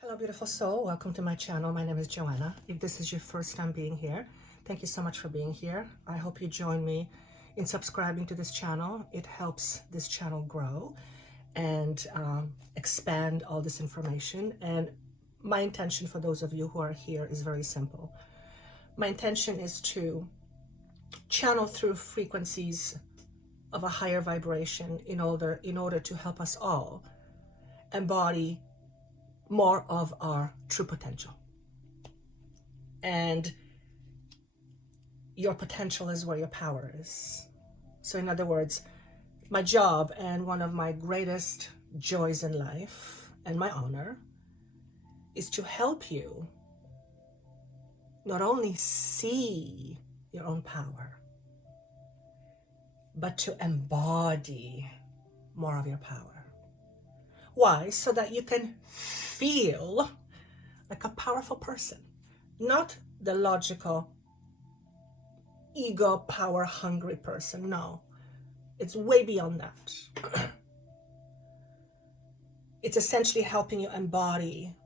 Hello, beautiful soul. Welcome to my channel. My name is Joanna. If this is your first time being here, thank you so much for being here. I hope you join me in subscribing to this channel. It helps this channel grow and expand all this information. And my intention for those of you who are here is very simple. My intention is to channel through frequencies of a higher vibration in order to help us all embody more of our true potential. And your potential is where your power is. So in other words, my job and one of my greatest joys in life and my honor is to help you not only see your own power, but to embody more of your power. Why? So that you can feel like a powerful person, not the logical, ego, power hungry person. No, it's way beyond that. It's essentially helping you embody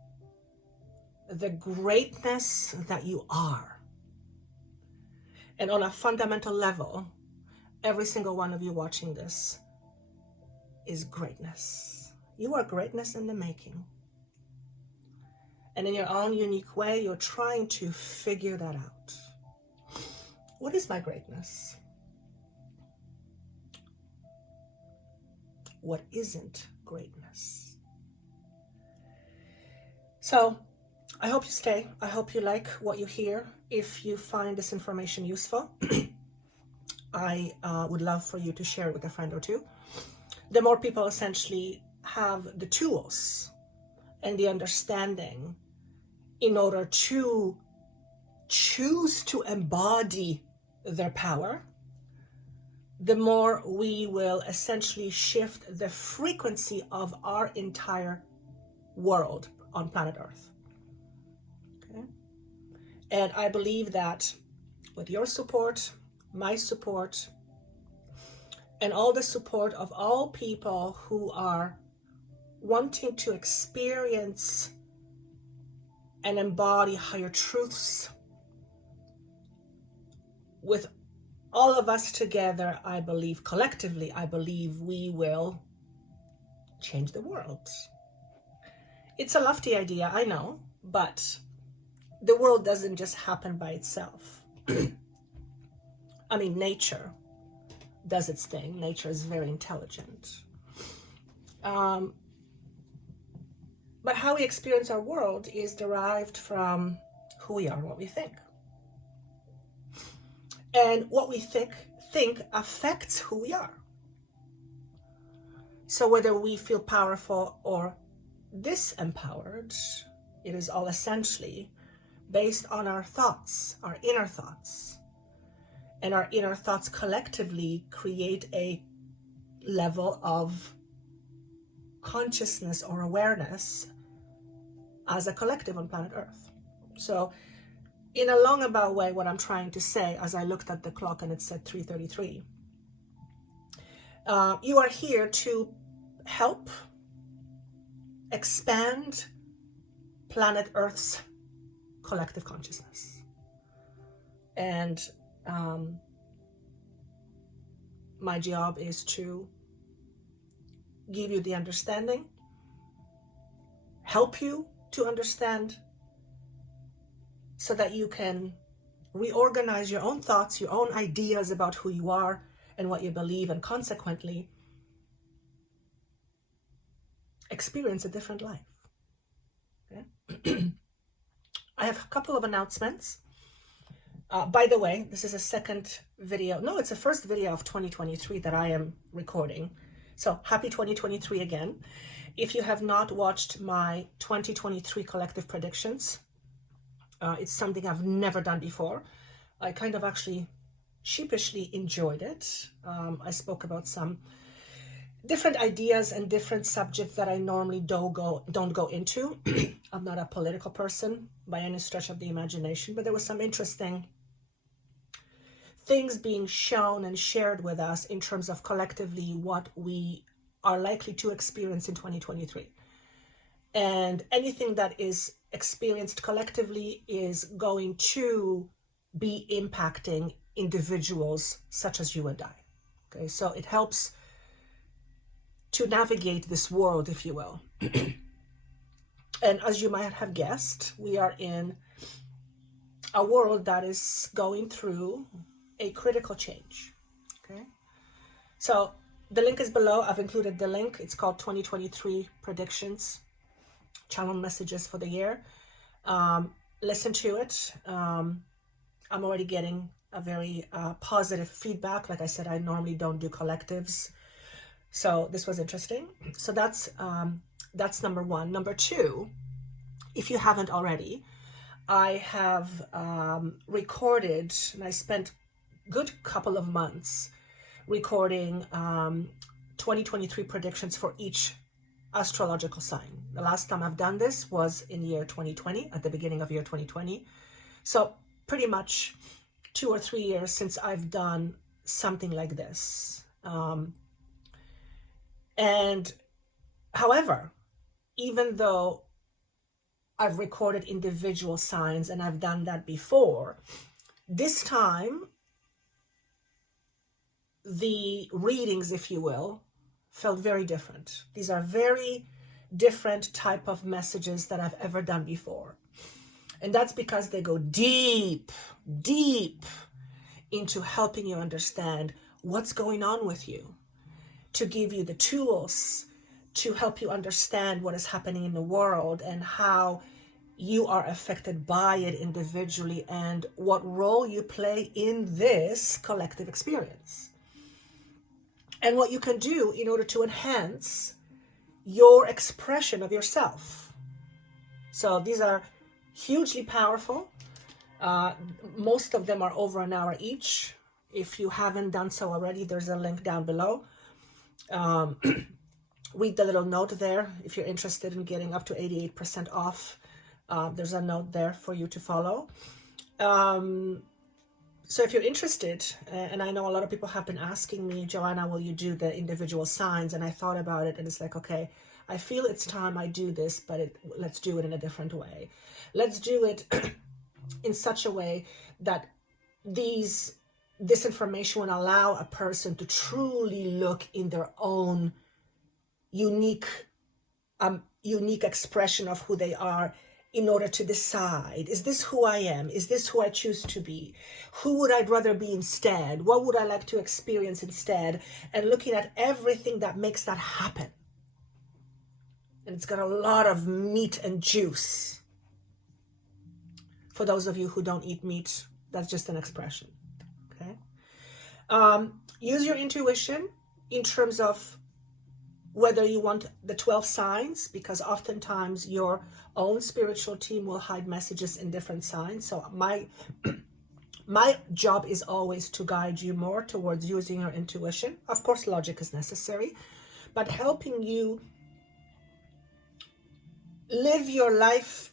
the greatness that you are. And on a fundamental level, every single one of you watching this is greatness. You are greatness in the making. And in your own unique way, you're trying to figure that out. What is my greatness? What isn't greatness? So I hope you stay. I hope you like what you hear. If you find this information useful, I would love for you to share it with a friend or two. The more people essentially have the tools and the understanding in order to choose to embody their power, the more we will essentially shift the frequency of our entire world on planet Earth. Okay? And I believe that with your support, my support, and all the support of all people who are wanting to experience and embody higher truths, with all of us together, I believe, collectively, I believe we will change the world. It's a lofty idea, I know, but the world doesn't just happen by itself. I mean, nature does its thing. Nature is very intelligent. But how we experience our world is derived from who we are and what we think. And what we think affects who we are. So whether we feel powerful or disempowered, it is all essentially based on our thoughts, our inner thoughts. And our inner thoughts collectively create a level of consciousness or awareness as a collective on planet Earth. So in a long-about way, what I'm trying to say, as I looked at the clock and it said 3:33, you are here to help expand planet Earth's collective consciousness. And my job is to give you the understanding, help you to understand, so that you can reorganize your own thoughts, your own ideas about who you are and what you believe, and consequently experience a different life. Okay? I have a couple of announcements. By the way, this is a second video. No, it's the first video of 2023 that I am recording. So happy 2023 again. If you have not watched my 2023 collective predictions, it's something I've never done before. I kind of actually sheepishly enjoyed it. I spoke about some different ideas and different subjects that I normally don't go into. I'm not a political person by any stretch of the imagination, but there was some interesting things being shown and shared with us in terms of collectively what we are likely to experience in 2023. And anything that is experienced collectively is going to be impacting individuals such as you and I. Okay, so it helps to navigate this world, if you will. And as you might have guessed, we are in a world that is going through a critical change. Okay, so the link is below. I've included the link. It's called 2023 Predictions, Channel Messages for the Year. Listen to it. I'm already getting a very positive feedback. Like I said, I normally don't do collectives, so this was interesting. So that's number one. Number two, if you haven't already, I have recorded, and I spent a good couple of months recording 2023 predictions for each astrological sign. The last time I've done this was in year 2020, at the beginning of year 2020. So pretty much 2 or 3 years since I've done something like this. And however, even though I've recorded individual signs and I've done that before, this time the readings, if you will, felt very different. These are very different type of messages that I've ever done before. And that's because they go deep, deep into helping you understand what's going on with you, to give you the tools to help you understand what is happening in the world and how you are affected by it individually and what role you play in this collective experience. And what you can do in order to enhance your expression of yourself. So these are hugely powerful. Most of them are over an hour each. If you haven't done so already, there's a link down below. Read the little note there if you're interested in getting up to 88% off. There's a note there for you to follow. So if you're interested, and I know a lot of people have been asking me, Joanna, will you do the individual signs? And I thought about it, and it's like, okay, I feel it's time I do this, but let's do it in a different way. Let's do it in such a way that this information will allow a person to truly look in their own unique expression of who they are, in order to decide, is this who I am? Is this who I choose to be? Who would I rather be instead? What would I like to experience instead? And looking at everything that makes that happen. And it's got a lot of meat and juice. For those of you who don't eat meat, that's just an expression. Okay. Use your intuition in terms of whether you want the 12 signs, because oftentimes your own spiritual team will hide messages in different signs. So my job is always to guide you more towards using your intuition. Of course, logic is necessary, but helping you live your life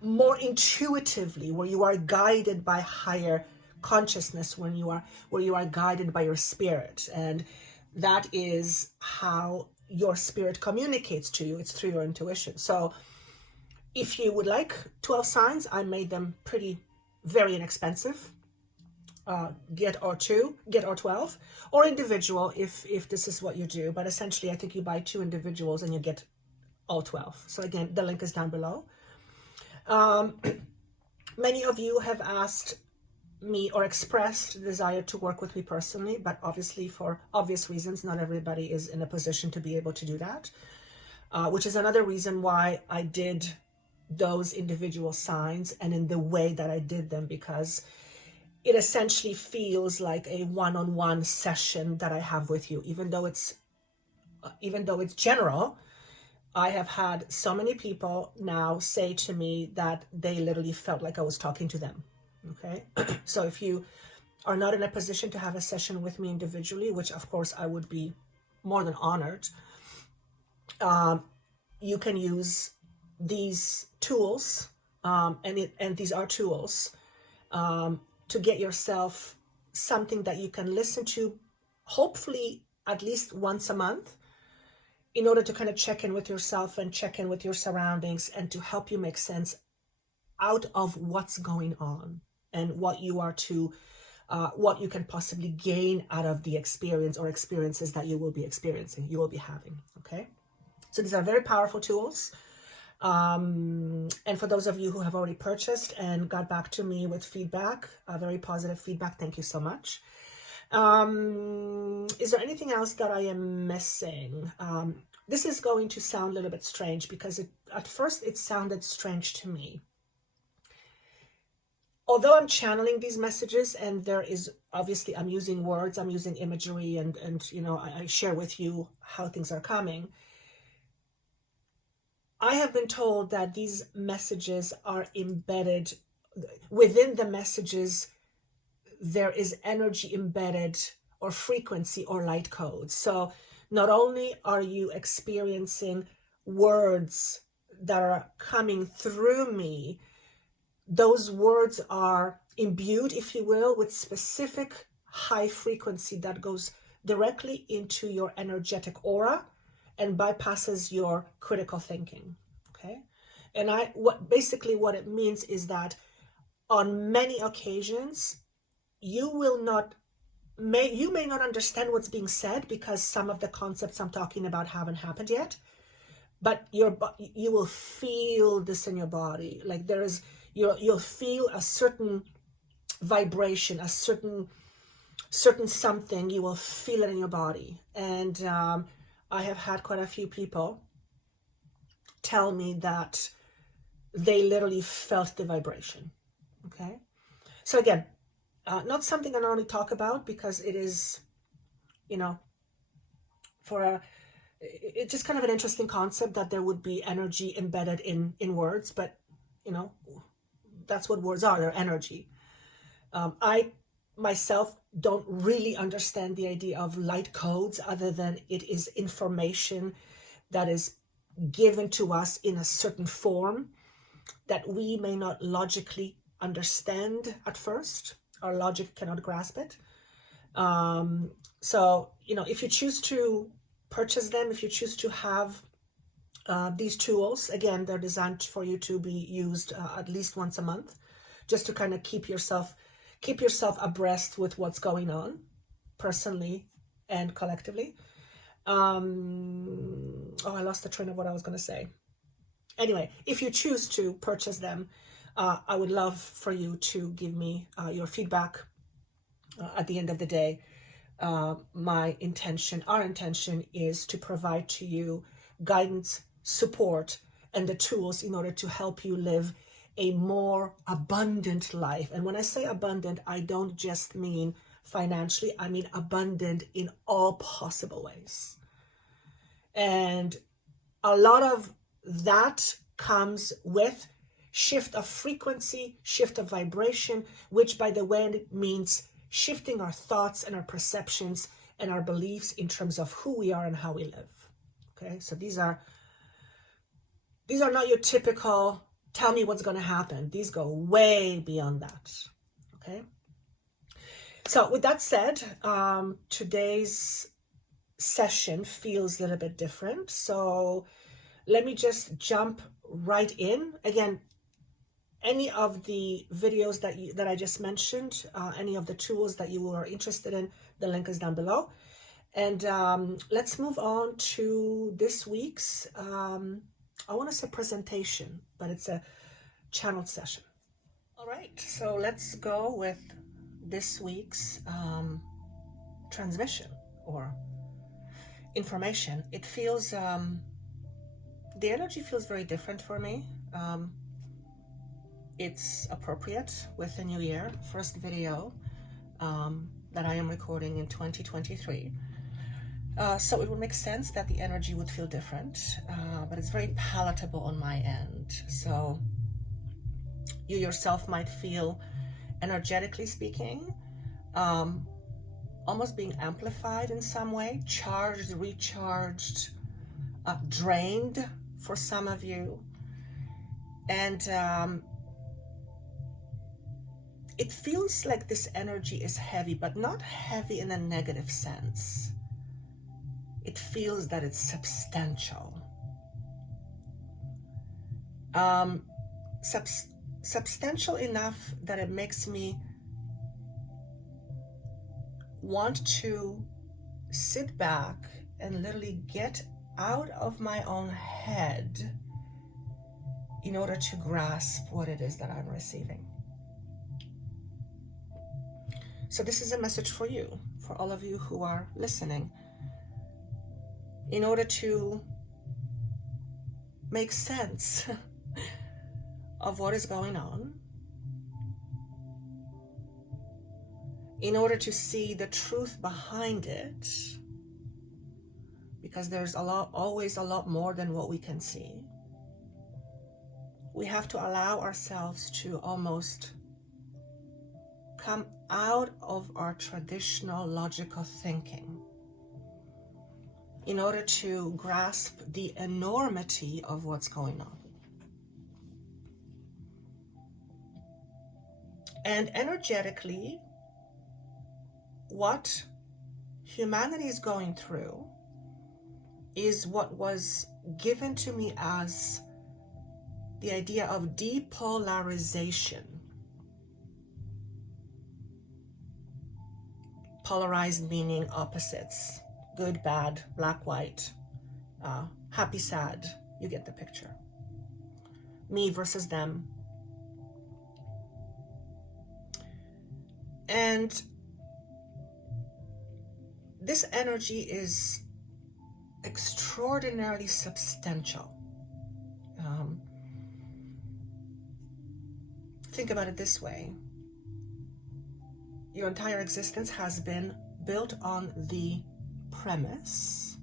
more intuitively, where you are guided by higher consciousness, where you are guided by your spirit. And that is how your spirit communicates to you. It's through your intuition. So if you would like 12 signs, I made them very inexpensive. Get or 12, or individual if this is what you do. But essentially, I think you buy 2 individuals and you get all 12. So again, the link is down below. Many of you have asked me or expressed the desire to work with me personally, but obviously for obvious reasons, not everybody is in a position to be able to do that, which is another reason why I did those individual signs and in the way that I did them, because it essentially feels like a one-on-one session that I have with you. Even though it's general, I have had so many people now say to me that they literally felt like I was talking to them. Okay. So if you are not in a position to have a session with me individually, which of course I would be more than honored, you can use these tools, and these are tools to get yourself something that you can listen to, hopefully at least once a month, in order to kind of check in with yourself and check in with your surroundings and to help you make sense out of what's going on and what you are to, what you can possibly gain out of the experience or experiences that you will be experiencing, you will be having, okay? So these are very powerful tools. And for those of you who have already purchased and got back to me with feedback, very positive feedback, thank you so much. Is there anything else that I am missing? This is going to sound a little bit strange because at first it sounded strange to me. Although I'm channeling these messages, and there is obviously, I'm using words, I'm using imagery, and you know, I share with you how things are coming. I have been told that these messages are embedded within the messages. There is energy embedded, or frequency, or light codes. So not only are you experiencing words that are coming through me, those words are imbued, if you will, with specific high frequency that goes directly into your energetic aura and bypasses your critical thinking, okay? And what it means is that on many occasions, you may not understand what's being said because some of the concepts I'm talking about haven't happened yet, but you will feel this in your body. Like you'll feel a certain vibration, a certain something. You will feel it in your body. And I have had quite a few people tell me that they literally felt the vibration. Okay. So again, not something I normally talk about because it is, you know, it's just kind of an interesting concept that there would be energy embedded in words, but you know, that's what words are, they're energy. I myself don't really understand the idea of light codes other than it is information that is given to us in a certain form that we may not logically understand at first. Our logic cannot grasp it. So, you know, if you choose to purchase them, if you choose to have these tools, again, they're designed for you to be used at least once a month, just to kind of keep yourself abreast with what's going on personally and collectively. I lost the train of what I was going to say. Anyway, if you choose to purchase them, I would love for you to give me your feedback. At the end of the day, our intention is to provide to you guidance, support, and the tools in order to help you live a more abundant life. And when I say abundant, I don't just mean financially, I mean abundant in all possible ways. And a lot of that comes with shift of frequency, shift of vibration, which by the way means shifting our thoughts and our perceptions and our beliefs in terms of who we are and how we live. Okay, so these are not your typical tell me what's going to happen. These go way beyond that. Okay, so with that said, today's session feels a little bit different, so let me just jump right in. Again, any of the videos that I just mentioned, any of the tools that you are interested in, the link is down below. And let's move on to this week's, I want to say presentation, but it's a channeled session. All right, so let's go with this week's transmission or information. It feels, the energy feels very different for me. It's appropriate with the new year, first video that I am recording in 2023. So it would make sense that the energy would feel different, but it's very palatable on my end. So you yourself might feel, energetically speaking, almost being amplified in some way, charged, recharged, drained for some of you. And it feels like this energy is heavy, but not heavy in a negative sense. it feels that it's substantial. Substantial enough that it makes me want to sit back and literally get out of my own head in order to grasp what it is that I'm receiving. So this is a message for you, for all of you who are listening. In order to make sense of what is going on, in order to see the truth behind it, because there's always a lot more than what we can see, we have to allow ourselves to almost come out of our traditional logical thinking in order to grasp the enormity of what's going on. And energetically, what humanity is going through is what was given to me as the idea of depolarization. Polarized meaning opposites, good, bad, black, white, happy, sad, you get the picture. Me versus them. And this energy is extraordinarily substantial. Think about it this way. Your entire existence has been built on the premise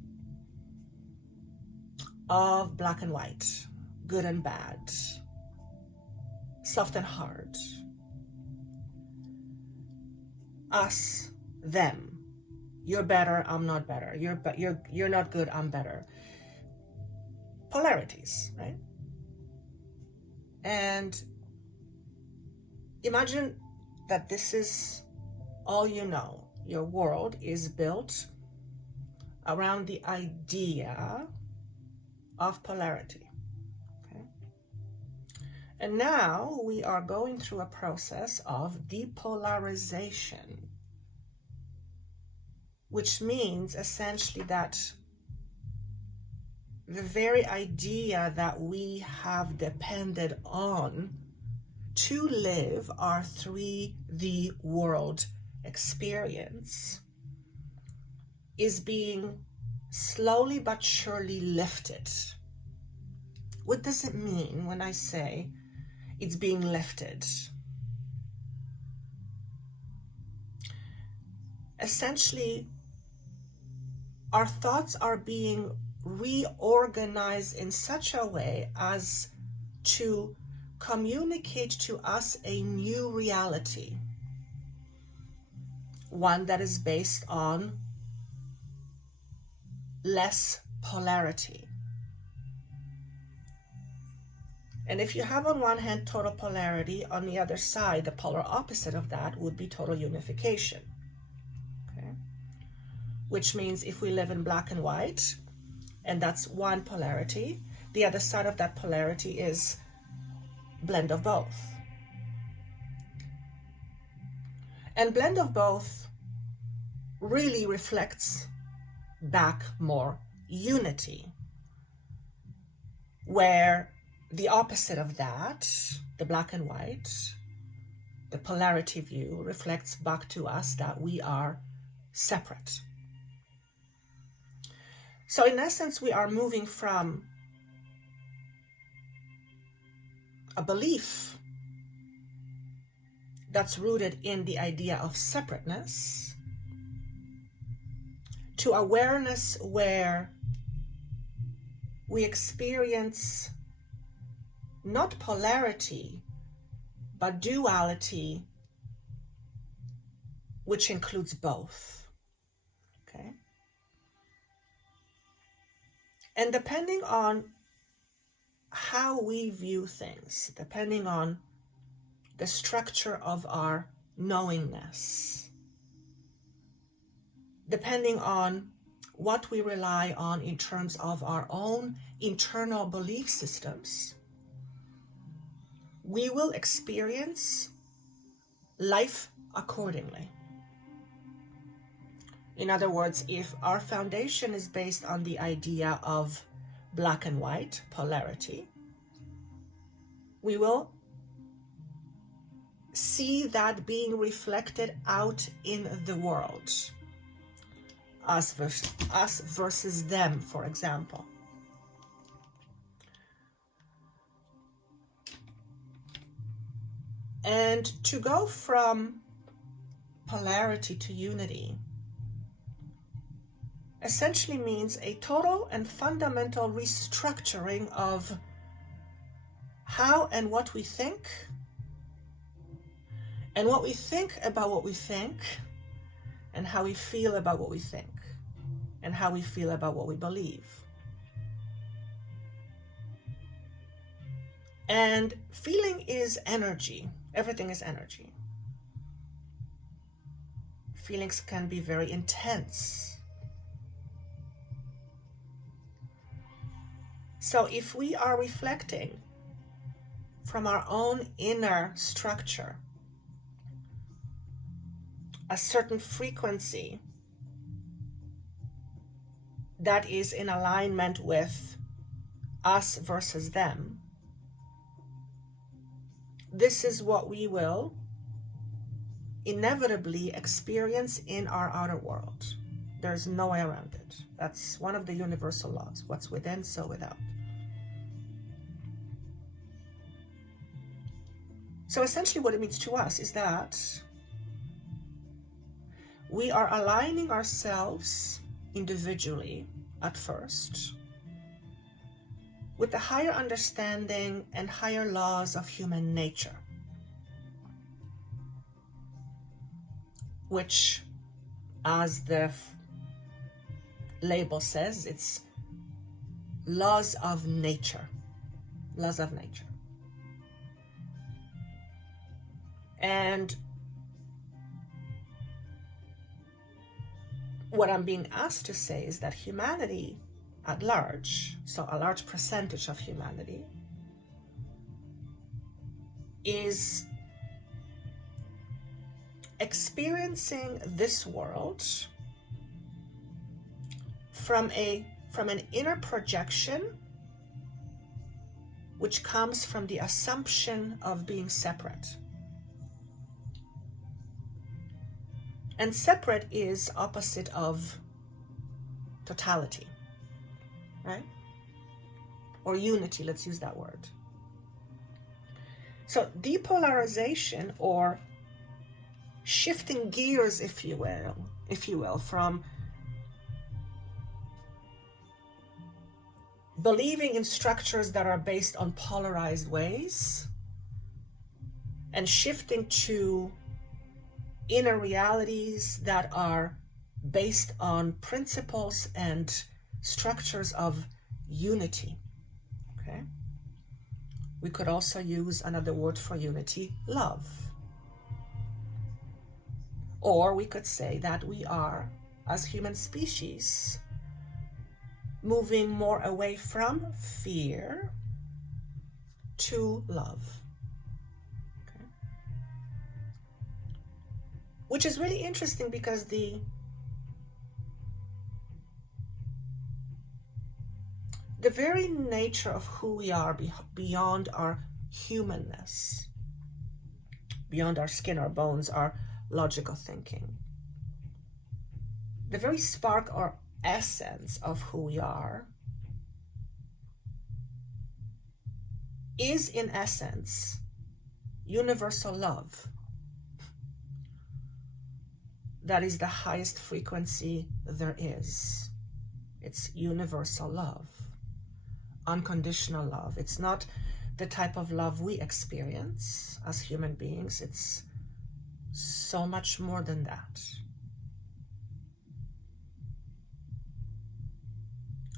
of black and white, good and bad, soft and hard, us, them. You're better, I'm not better. You're not good, I'm better. Polarities, right? And imagine that this is all you know. Your world is built around the idea of polarity. Okay? And now we are going through a process of depolarization, which means essentially that the very idea that we have depended on to live our 3D world experience is being slowly but surely lifted. What does it mean when I say it's being lifted? Essentially, our thoughts are being reorganized in such a way as to communicate to us a new reality, one that is based on less polarity. And if you have on one hand total polarity, on the other side, the polar opposite of that would be total unification. Okay? Which means if we live in black and white, and that's one polarity, the other side of that polarity is blend of both. And blend of both really reflects back more unity, where the opposite of that, the black and white, the polarity view, reflects back to us that we are separate. So in essence, we are moving from a belief that's rooted in the idea of separateness to awareness where we experience not polarity, but duality, which includes both. Okay? And depending on how we view things, depending on the structure of our knowingness, depending on what we rely on in terms of our own internal belief systems, we will experience life accordingly. In other words, if our foundation is based on the idea of black and white, polarity, we will see that being reflected out in the world. Us versus them, for example. And to go from polarity to unity essentially means a total and fundamental restructuring of how and what we think, and what we think about what we think, and how we feel about what we think, and how we feel about what we believe. And feeling is energy. Everything is energy. Feelings can be very intense. So if we are reflecting from our own inner structure a certain frequency that is in alignment with us versus them, this is what we will inevitably experience in our outer world. There's no way around it. That's one of the universal laws. What's within, so without. So essentially what it means to us is that we are aligning ourselves individually at first with the higher understanding and higher laws of human nature, which, as the label says, it's laws of nature. Laws of nature. And what I'm being asked to say is that humanity at large, so a large percentage of humanity, is experiencing this world from an inner projection which comes from the assumption of being separate. And separate is opposite of totality, right? Or unity, let's use that word. So depolarization, or shifting gears, if you will, from believing in structures that are based on polarized ways and shifting to inner realities that are based on principles and structures of unity. Okay? We could also use another word for unity, love. Or we could say that we are, as human species, moving more away from fear to love. Okay? Which is really interesting because the very nature of who we are beyond our humanness, beyond our skin, our bones, our logical thinking, the very spark or essence of who we are is, in essence, universal love. That is the highest frequency there is. It's universal love, unconditional love. It's not the type of love we experience as human beings. It's so much more than that.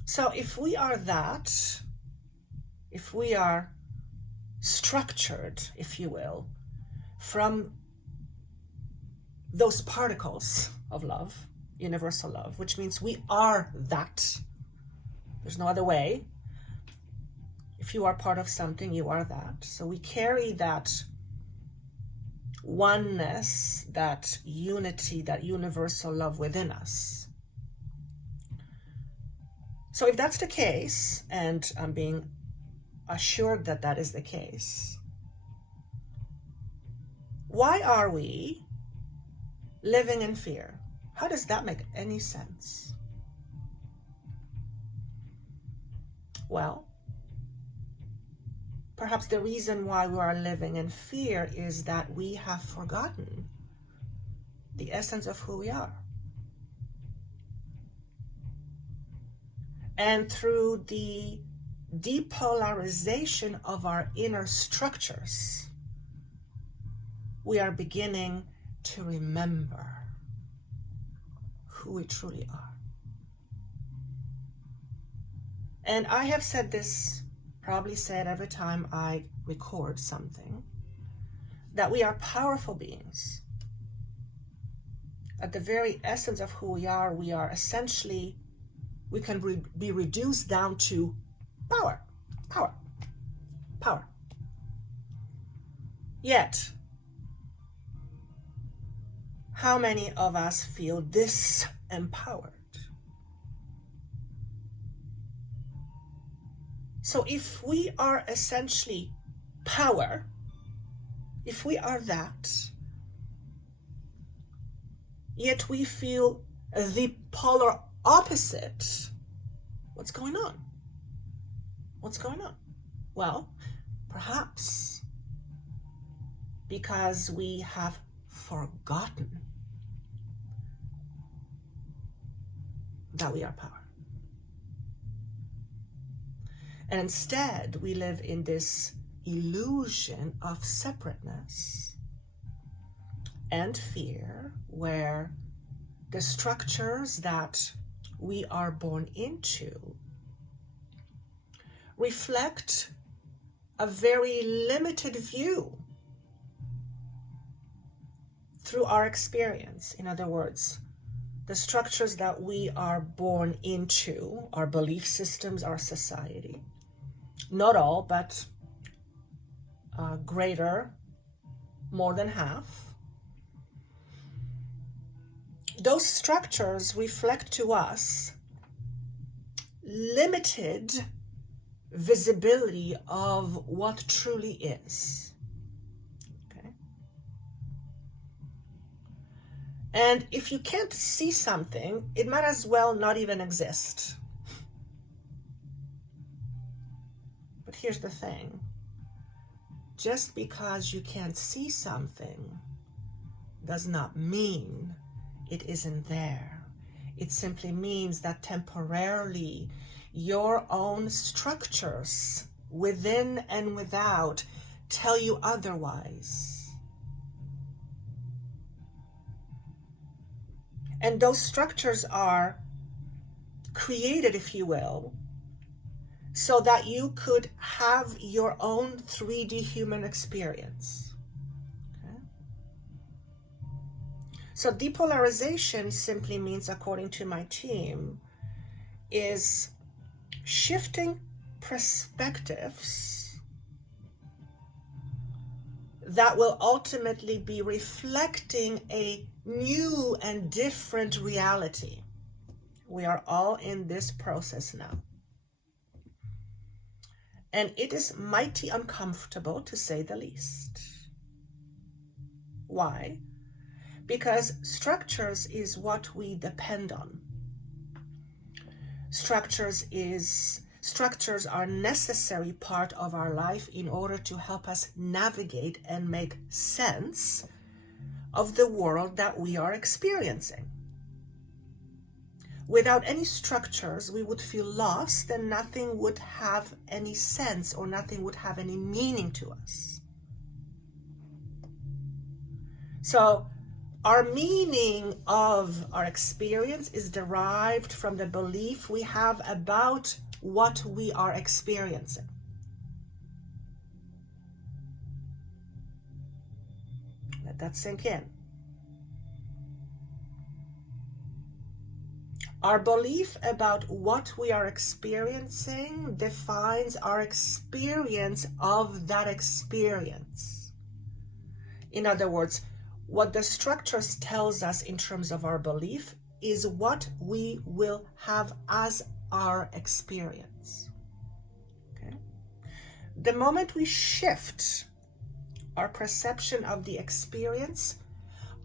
So if we are that, if we are structured, if you will, from those particles of love, universal love, which means we are that. There's no other way. If you are part of something, you are that. So we carry that oneness, that unity, that universal love within us. So if that's the case, and I'm being assured that that is the case, why are we living in fear? How does that make any sense? Well, perhaps the reason why we are living in fear is that we have forgotten the essence of who we are. And through the depolarization of our inner structures, we are beginning to remember who we truly are. And I have said this, probably said every time I record something, that we are powerful beings. At the very essence of who we are essentially, we can be reduced down to power, power, power. Yet, how many of us feel disempowered? So if we are essentially power, if we are that, yet we feel the polar opposite, what's going on? What's going on? Well, perhaps because we have forgotten that we are power. And instead, we live in this illusion of separateness and fear, where the structures that we are born into reflect a very limited view through our experience. In other words, the structures that we are born into, our belief systems, our society, not all, but greater, more than half, those structures reflect to us limited visibility of what truly is. Okay? And if you can't see something, it might as well not even exist. But here's the thing. Just because you can't see something does not mean it isn't there. It simply means that temporarily your own structures within and without tell you otherwise. And those structures are created, if you will, so that you could have your own 3D human experience. Okay? So depolarization simply means, according to my team, is shifting perspectives that will ultimately be reflecting a new and different reality. We are all in this process now. And it is mighty uncomfortable, to say the least. Why? Because structures is what we depend on. Structures are necessary part of our life in order to help us navigate and make sense of the world that we are experiencing. Without any structures, we would feel lost and nothing would have any sense, or nothing would have any meaning to us. So our meaning of our experience is derived from the belief we have about what we are experiencing. Let that sink in. Our belief about what we are experiencing defines our experience of that experience. In other words, what the structures tells us in terms of our belief is what we will have as our experience. Okay? The moment we shift our perception of the experience,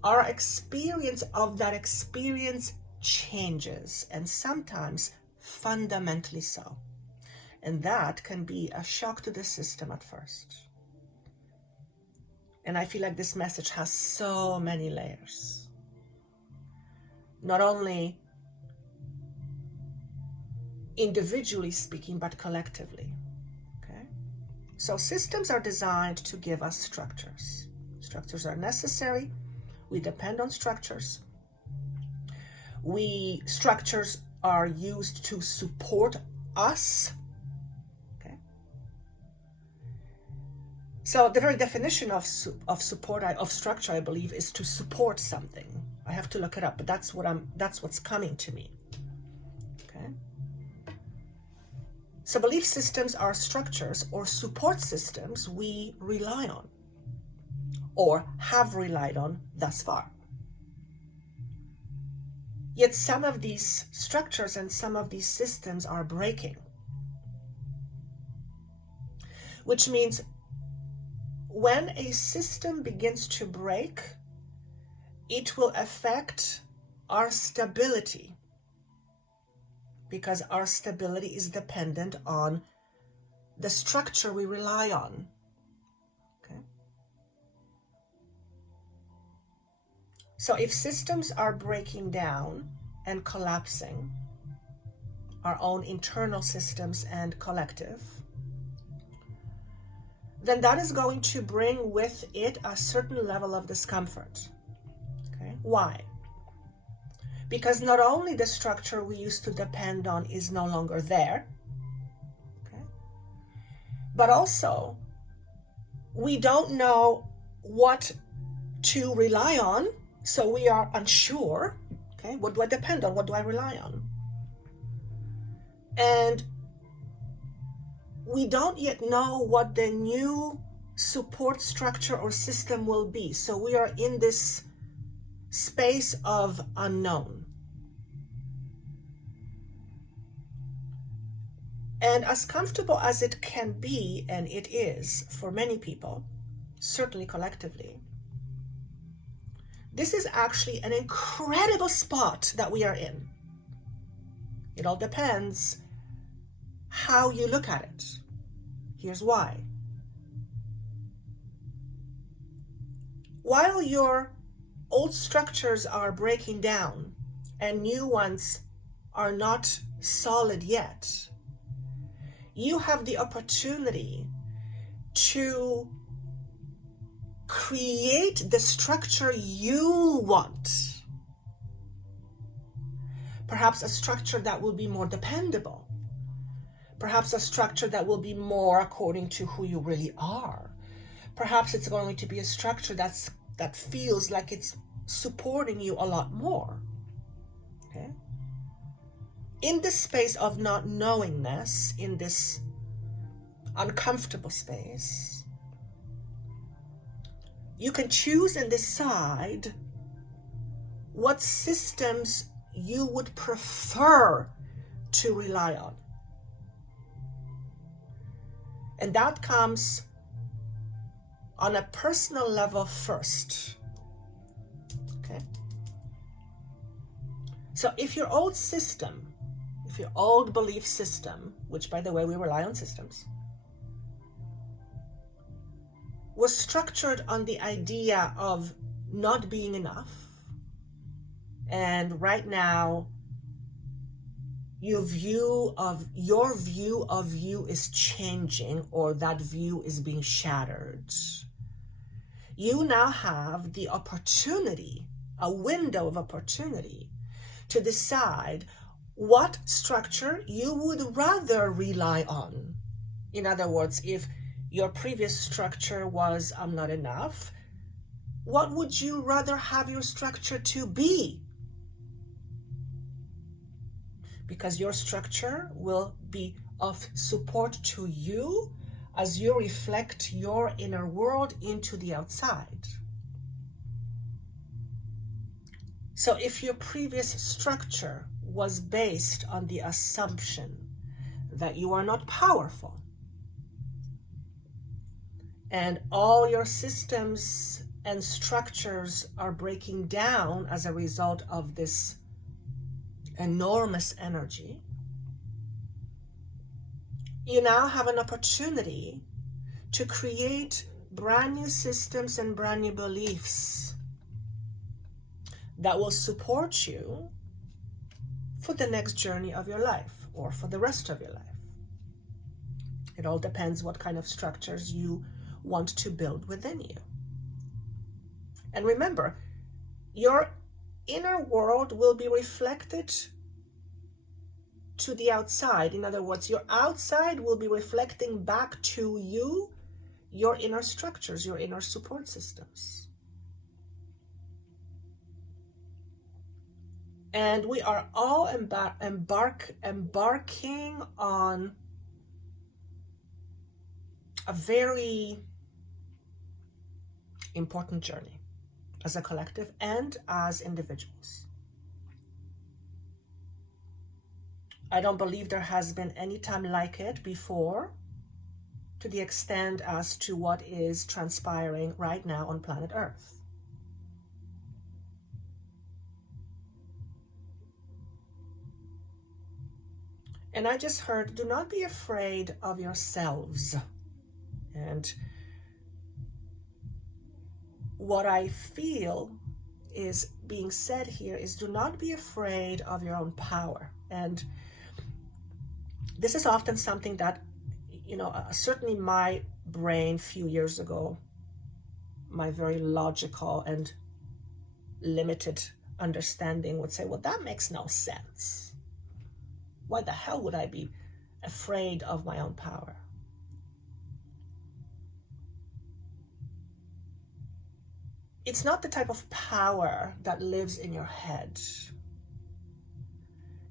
our experience of that experience changes, and sometimes fundamentally so. And that can be a shock to the system at first. And I feel like this message has so many layers. Not only individually speaking, but collectively. Okay? So systems are designed to give us structures. Structures are necessary. We depend on structures. Structures are used to support us. Okay. So the very definition of support, of structure, I believe, is to support something. I have to look it up, but that's what's coming to me. Okay. So belief systems are structures or support systems we rely on, or have relied on thus far. Yet some of these structures and some of these systems are breaking. Which means when a system begins to break, it will affect our stability, because our stability is dependent on the structure we rely on. Okay? So if systems are breaking down and collapsing, our own internal systems and collective, then that is going to bring with it a certain level of discomfort. Okay? Why? Because not only the structure we used to depend on is no longer there, okay, but also we don't know what to rely on. So we are unsure, okay, what do I depend on? What do I rely on? And we don't yet know what the new support structure or system will be. So we are in this space of unknown. And as comfortable as it can be, and it is for many people, certainly collectively, this is actually an incredible spot that we are in. It all depends how you look at it. Here's why. While your old structures are breaking down and new ones are not solid yet, you have the opportunity to create the structure you want. Perhaps a structure that will be more dependable. Perhaps a structure that will be more according to who you really are. Perhaps it's going to be a structure that feels like it's supporting you a lot more. Okay? In this space of not knowingness, in this uncomfortable space, you can choose and decide what systems you would prefer to rely on. And that comes on a personal level first. Okay? So if your old system, if your old belief system, which by the way, we rely on systems, was structured on the idea of not being enough, and right now your view of you is changing, or that view is being shattered, you now have the opportunity, a window of opportunity, to decide what structure you would rather rely on. In other words, if your previous structure was I'm not enough, what would you rather have your structure to be? because your structure will be of support to you as you reflect your inner world into the outside. So if your previous structure was based on the assumption that you are not powerful, and all your systems and structures are breaking down as a result of this enormous energy, you now have an opportunity to create brand new systems and brand new beliefs that will support you for the next journey of your life or for the rest of your life. It all depends what kind of structures you want to build within you. And remember, your inner world will be reflected to the outside. In other words, your outside will be reflecting back to you your inner structures, your inner support systems. And we are all embarking on a very important journey as a collective and as individuals. I don't believe there has been any time like it before, to the extent as to what is transpiring right now on planet Earth. And I just heard, do not be afraid of yourselves. And what I feel is being said here is, do not be afraid of your own power. And this is often something that, certainly my brain a few years ago, my very logical and limited understanding would say, well, that makes no sense. Why the hell would I be afraid of my own power? It's not the type of power that lives in your head.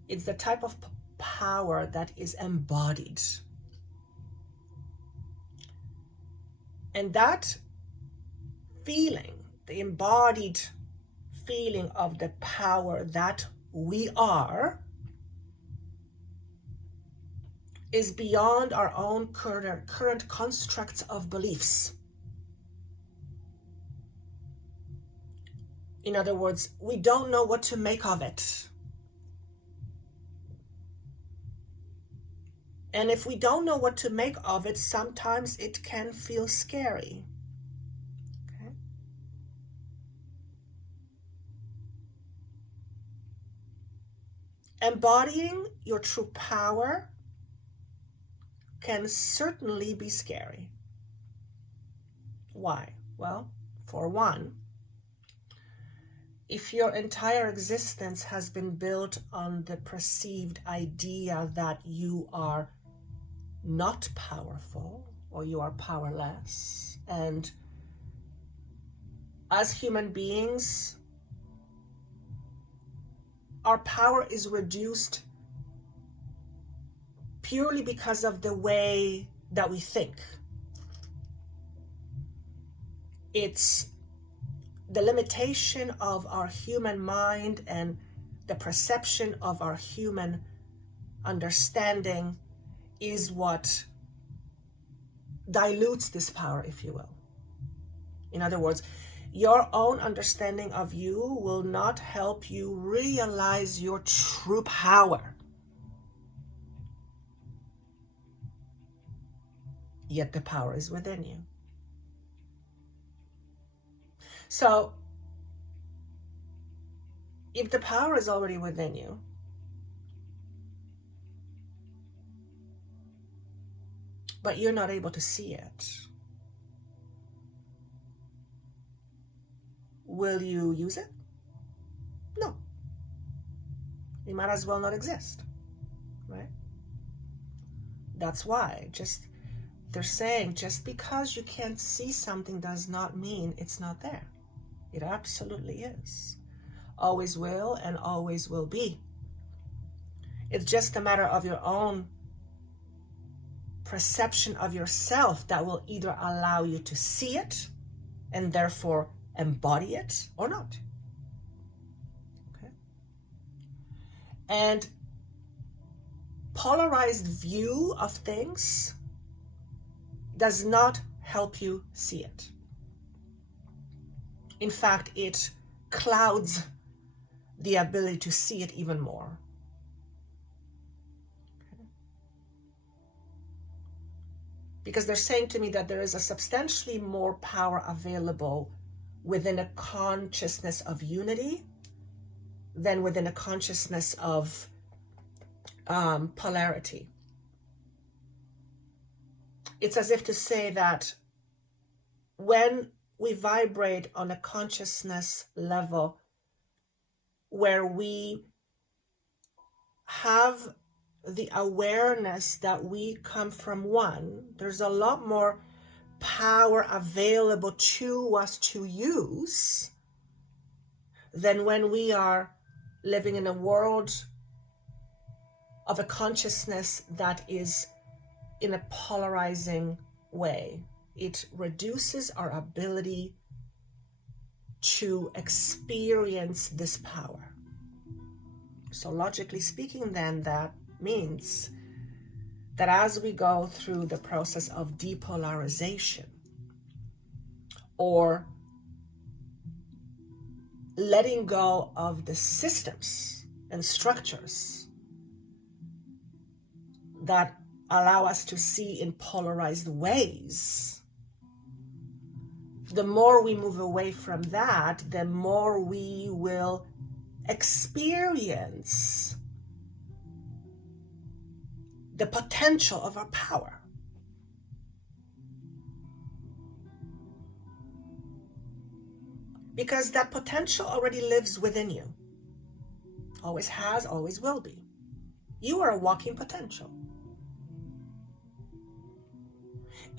It's the type of power that is embodied. And that feeling, the embodied feeling of the power that we are, is beyond our own current constructs of beliefs. In other words, we don't know what to make of it. And if we don't know what to make of it, sometimes it can feel scary. Okay? Embodying your true power can certainly be scary. Why? Well, for one, if your entire existence has been built on the perceived idea that you are not powerful or you are powerless, and as human beings, our power is reduced purely because of the way that we think. It's the limitation of our human mind and the perception of our human understanding is what dilutes this power, if you will. In other words, your own understanding of you will not help you realize your true power. Yet the power is within you. So, if the power is already within you, but you're not able to see it, will you use it? No. It might as well not exist, right? That's why they're saying just because you can't see something does not mean it's not there. It absolutely is. Always will and always will be. It's just a matter of your own perception of yourself that will either allow you to see it and therefore embody it or not. Okay? And polarized view of things does not help you see it. In fact, it clouds the ability to see it even more. Okay? Because they're saying to me that there is a substantially more power available within a consciousness of unity than within a consciousness of polarity. It's as if to say that when we vibrate on a consciousness level where we have the awareness that we come from one, there's a lot more power available to us to use than when we are living in a world of a consciousness that is in a polarizing way. It reduces our ability to experience this power. So logically speaking, then, that means that as we go through the process of depolarization or letting go of the systems and structures that allow us to see in polarized ways, the more we move away from that, the more we will experience the potential of our power. Because that potential already lives within you. Always has, always will be. You are a walking potential.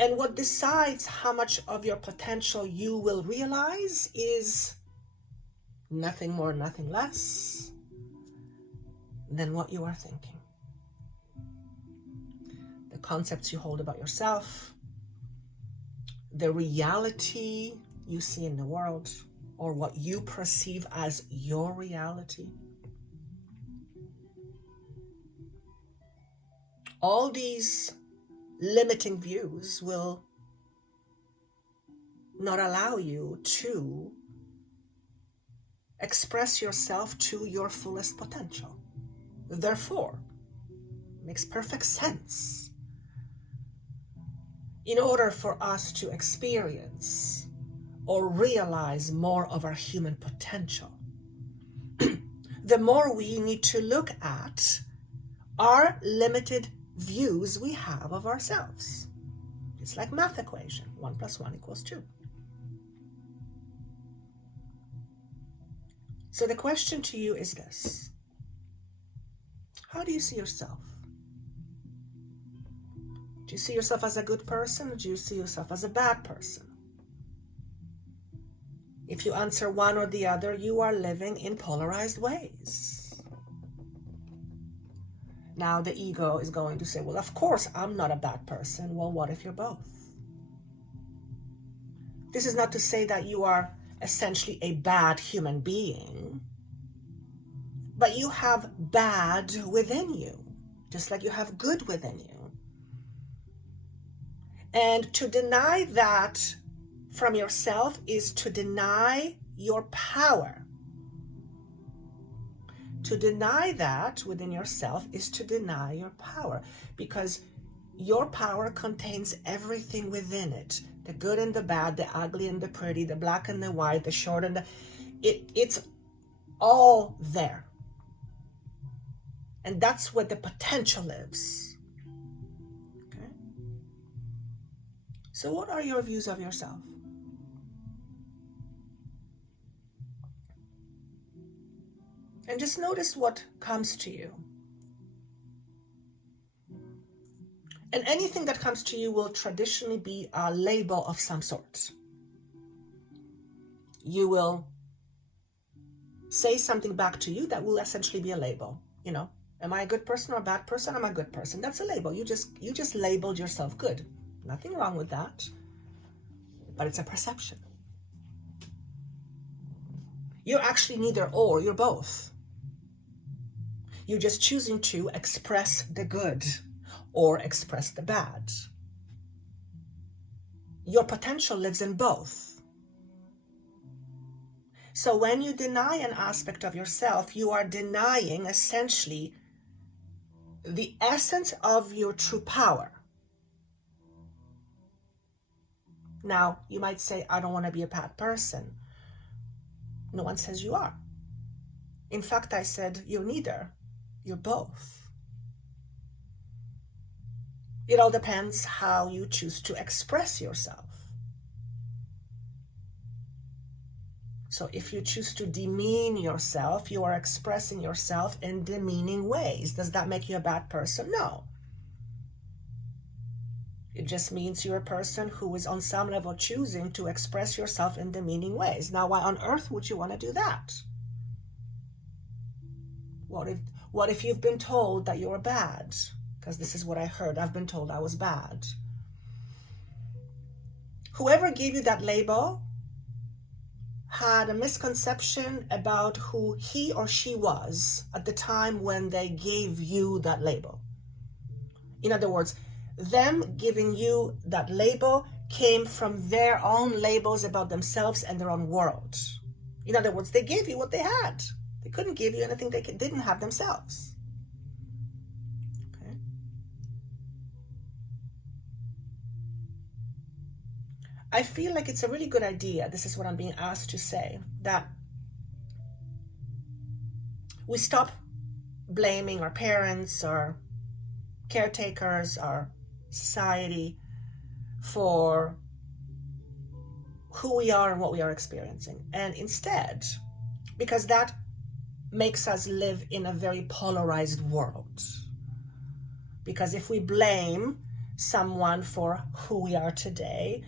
And what decides how much of your potential you will realize is nothing more, nothing less than what you are thinking. The concepts you hold about yourself, the reality you see in the world, or what you perceive as your reality. All these limiting views will not allow you to express yourself to your fullest potential. Therefore, it makes perfect sense in order for us to experience or realize more of our human potential, the more we need to look at our limited views we have of ourselves. It's like math equation, 1 + 1 = 2. So the question to you is this: how do you see yourself? Do you see yourself as a good person, or do you see yourself as a bad person? If you answer one or the other, you are living in polarized ways. Now the ego is going to say, well, of course I'm not a bad person. Well, what if you're both? This is not to say that you are essentially a bad human being, but you have bad within you, just like you have good within you. And to deny that from yourself is to deny your power. To deny that within yourself is to deny your power, because your power contains everything within it. The good and the bad, the ugly and the pretty, the black and the white, the short and the... It's all there. And that's where the potential lives. Okay? So what are your views of yourself? And just notice what comes to you. And anything that comes to you will traditionally be a label of some sort. You will say something back to you that will essentially be a label, you know. Am I a good person or a bad person? I'm a good person. That's a label. You just labeled yourself good. Nothing wrong with that. But it's a perception. You're actually neither or, you're both. You're just choosing to express the good or express the bad. Your potential lives in both. So when you deny an aspect of yourself, you are denying essentially the essence of your true power. Now, you might say, I don't want to be a bad person. No one says you are. In fact, I said, you're neither. You're both. It all depends how you choose to express yourself. So if you choose to demean yourself, you are expressing yourself in demeaning ways. Does that make you a bad person? No. It just means you're a person who is on some level choosing to express yourself in demeaning ways. Now, why on earth would you want to do that? What if you've been told that you're bad? Because this is what I heard. I've been told I was bad. Whoever gave you that label had a misconception about who he or she was at the time when they gave you that label. In other words, them giving you that label came from their own labels about themselves and their own world. In other words, they gave you what they had. They couldn't give you anything they didn't have themselves. Okay. I feel like it's a really good idea, this is what I'm being asked to say, that we stop blaming our parents, our caretakers, our society for who we are and what we are experiencing. And instead, because that makes us live in a very polarized world. Because if we blame someone for who we are today,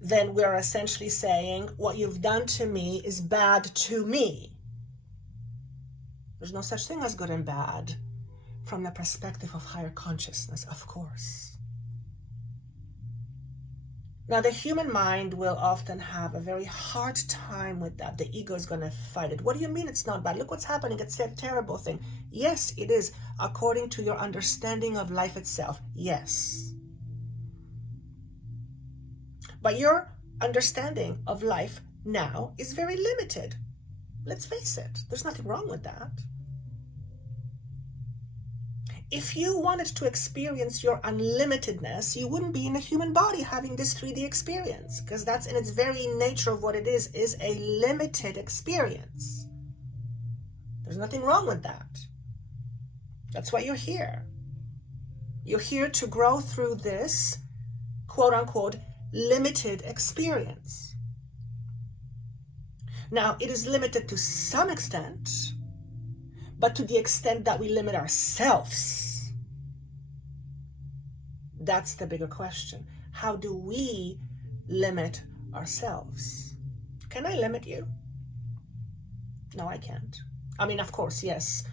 then we are essentially saying, what you've done to me is bad to me. There's no such thing as good and bad from the perspective of higher consciousness, of course. Now, the human mind will often have a very hard time with that. The ego is going to fight it. What do you mean it's not bad? Look what's happening. It's a terrible thing. Yes, it is, according to your understanding of life itself. Yes. But your understanding of life now is very limited. Let's face it. There's nothing wrong with that. If you wanted to experience your unlimitedness, you wouldn't be in a human body having this 3D experience, because that's in its very nature of what it is a limited experience. There's nothing wrong with that. That's why you're here. You're here to grow through this, quote unquote, limited experience. Now, it is limited to some extent, but to the extent that we limit ourselves, that's the bigger question. How do we limit ourselves? Can I limit you? No, I can't. I mean, of course, yes.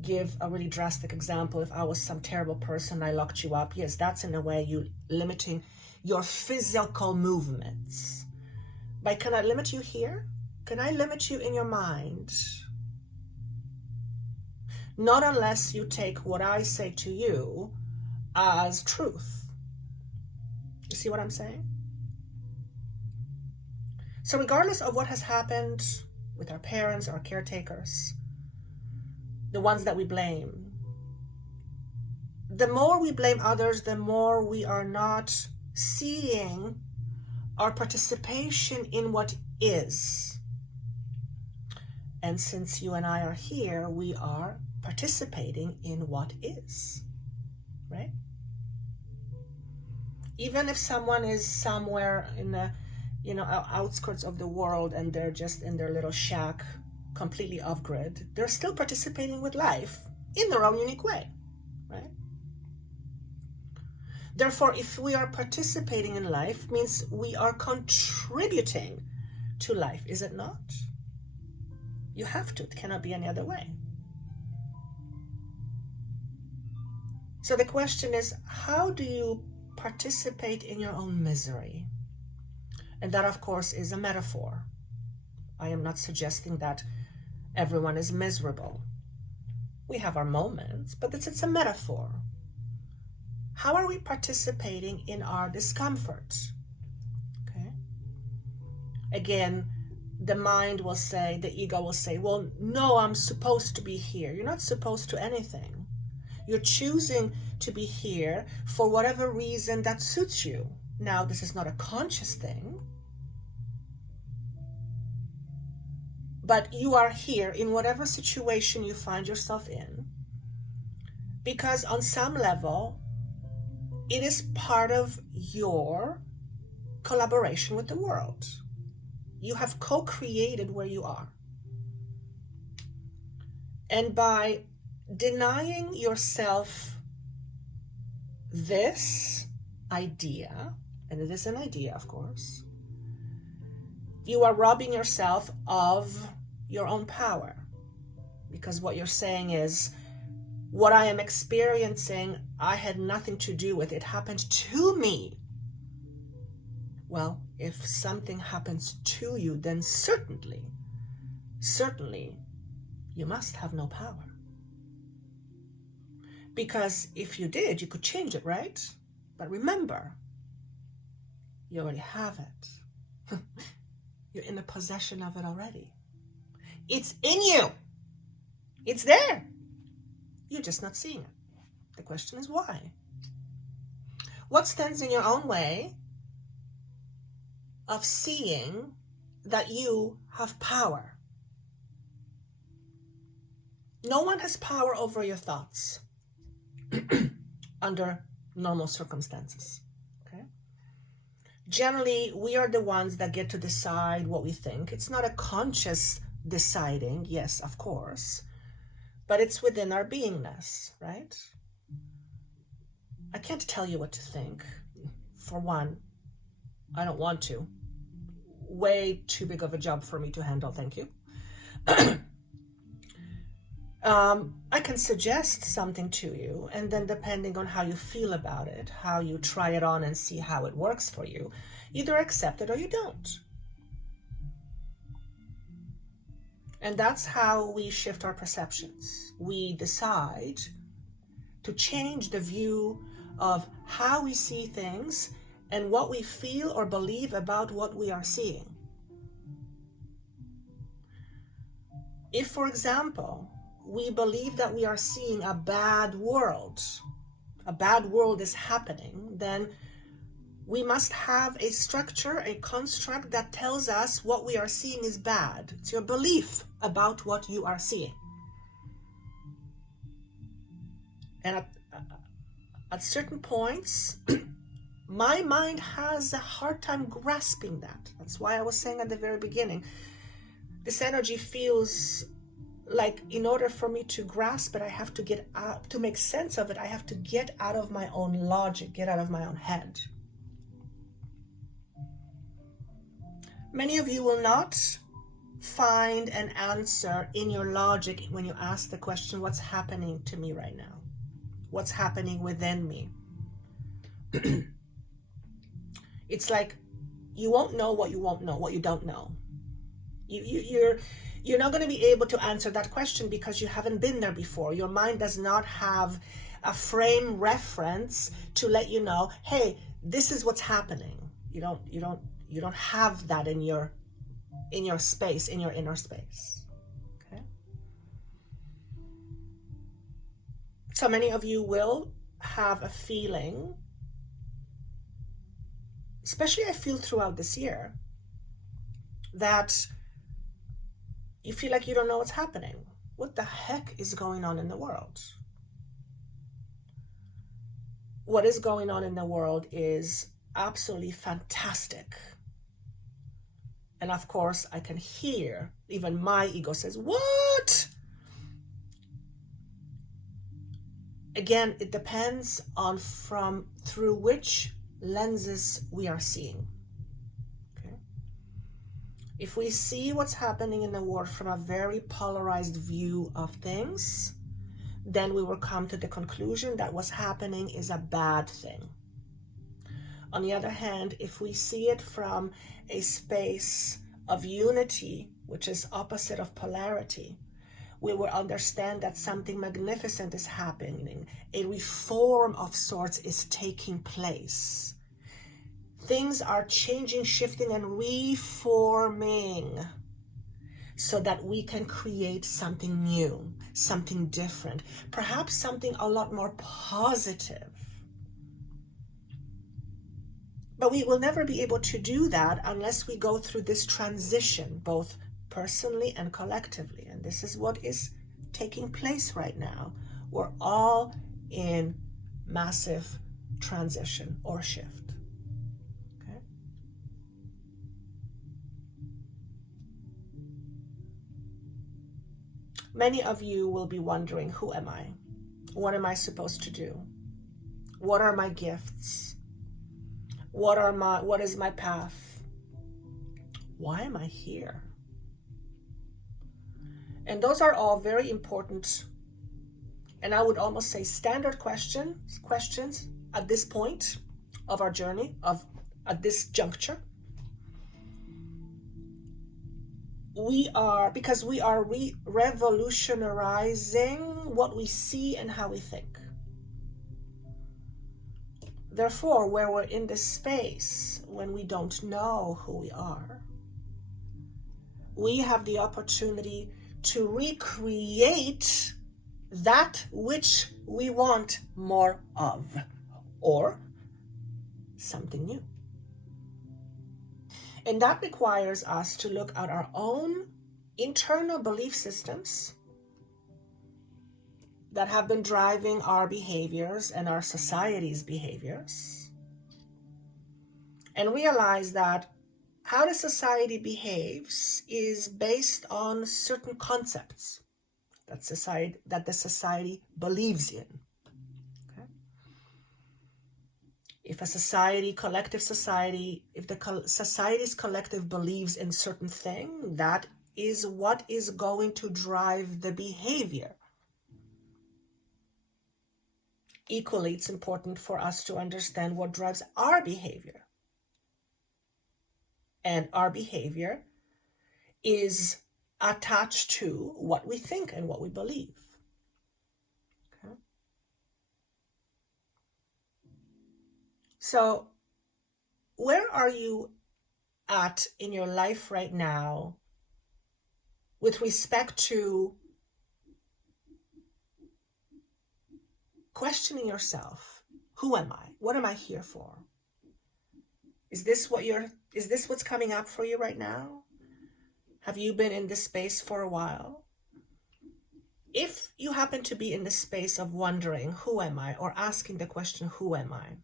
Give a really drastic example. If I was some terrible person, I locked you up. Yes, that's in a way you limiting your physical movements. But can I limit you here? Can I limit you in your mind? Not unless you take what I say to you as truth. You see what I'm saying? So regardless of what has happened with our parents, our caretakers, the ones that we blame, the more we blame others, the more we are not seeing our participation in what is. And since you and I are here, we are participating in what is, right? Even if someone is somewhere in the, outskirts of the world and they're just in their little shack, completely off-grid, they're still participating with life in their own unique way, right? Therefore, if we are participating in life, means we are contributing to life, is it not? You have to. It cannot be any other way. So the question is, how do you participate in your own misery? And that, of course, is a metaphor. I am not suggesting that everyone is miserable. We have our moments, but it's a metaphor. How are we participating in our discomfort? Okay. Again, the mind will say, the ego will say, well, no, I'm supposed to be here. You're not supposed to anything. You're choosing to be here for whatever reason that suits you. Now, this is not a conscious thing, but you are here in whatever situation you find yourself in, because on some level, it is part of your collaboration with the world. You have co-created where you are. And by denying yourself this idea, and it is an idea, of course, you are robbing yourself of your own power. Because what you're saying is, what I am experiencing, I had nothing to do with. It happened to me. Well, if something happens to you, then certainly, you must have no power. Because if you did, you could change it, right? But remember, you already have it. You're in the possession of it already. It's in you. It's there. You're just not seeing it. The question is why? What stands in your own way of seeing that you have power? No one has power over your thoughts under normal circumstances. Okay? Generally, we are the ones that get to decide what we think. It's not a conscious deciding, yes, of course, but it's within our beingness, right? I can't tell you what to think. For one, I don't want to. Way too big of a job for me to handle, thank you. I can suggest something to you, and then depending on how you feel about it, how you try it on and see how it works for you, either accept it or you don't. And that's how we shift our perceptions. We decide to change the view of how we see things and what we feel or believe about what we are seeing. If, for example, we believe that we are seeing a bad world is happening, then we must have a structure, a construct that tells us what we are seeing is bad. It's your belief about what you are seeing. And at certain points, my mind has a hard time grasping that. That's why I was saying at the very beginning, this energy feels like in order for me to grasp it, I have to get out, to make sense of it, I have to get out of my own logic, get out of my own head. Many of you will not find an answer in your logic when you ask the question, what's happening to me right now? What's happening within me? It's like you won't know what you won't know, what you don't know. You're not going to be able to answer that question because you haven't been there before. Your mind does not have a frame reference to let you know, hey, this is what's happening. You don't have that in your space, in your inner space. Okay? So many of you will have a feeling, especially I feel throughout this year, that you feel like you don't know what's happening. What the heck is going on in the world? What is going on in the world is absolutely fantastic. And of course, I can hear, even my ego says, what? Again, it depends on through which lenses we are seeing. Okay? If we see what's happening in the world from a very polarized view of things, then we will come to the conclusion that what's happening is a bad thing. On the other hand, if we see it from a space of unity, which is opposite of polarity, we will understand that something magnificent is happening. A reform of sorts is taking place. Things are changing, shifting, and reforming so that we can create something new, something different, perhaps something a lot more positive. But we will never be able to do that unless we go through this transition, both personally and collectively. And this is what is taking place right now. We're all in massive transition or shift. Okay? Many of you will be wondering, who am I? What am I supposed to do? What are my gifts? What is my path? Why am I here? And those are all very important, and I would almost say standard questions at this point of our journey, at this juncture. Because we are revolutionizing what we see and how we think. Therefore, where we're in this space, when we don't know who we are, we have the opportunity to recreate that which we want more of, or something new. And that requires us to look at our own internal belief systems that have been driving our behaviors and our society's behaviors, and realize that how the society behaves is based on certain concepts that the society believes in. Okay? If a if the society's collective believes in certain thing, that is what is going to drive the behavior. Equally, it's important for us to understand what drives our behavior. And our behavior is attached to what we think and what we believe. Okay? So, where are you at in your life right now with respect to questioning yourself? Who am I? What am I here for? Is this what's coming up for you right now? Have you been in this space for a while? If you happen to be in this space of wondering, who am I? Or asking the question, who am I?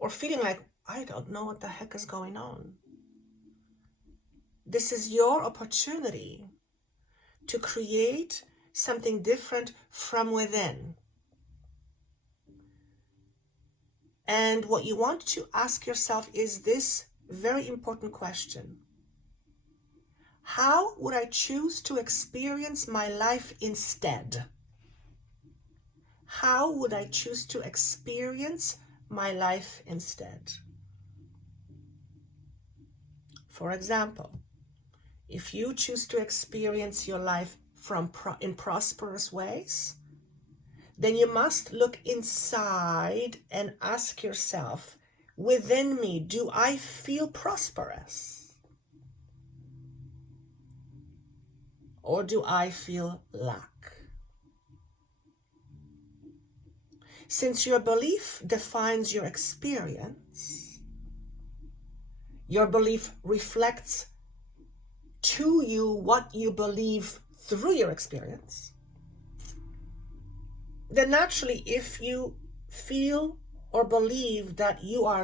Or feeling like, I don't know what the heck is going on. This is your opportunity to create something different from within. And what you want to ask yourself is this very important question. How would I choose to experience my life instead? How would I choose to experience my life instead? For example, if you choose to experience your life in prosperous ways, then you must look inside and ask yourself, within me, do I feel prosperous? Or do I feel lack? Since your belief defines your experience, your belief reflects to you what you believe through your experience, then naturally, if you feel or believe that you are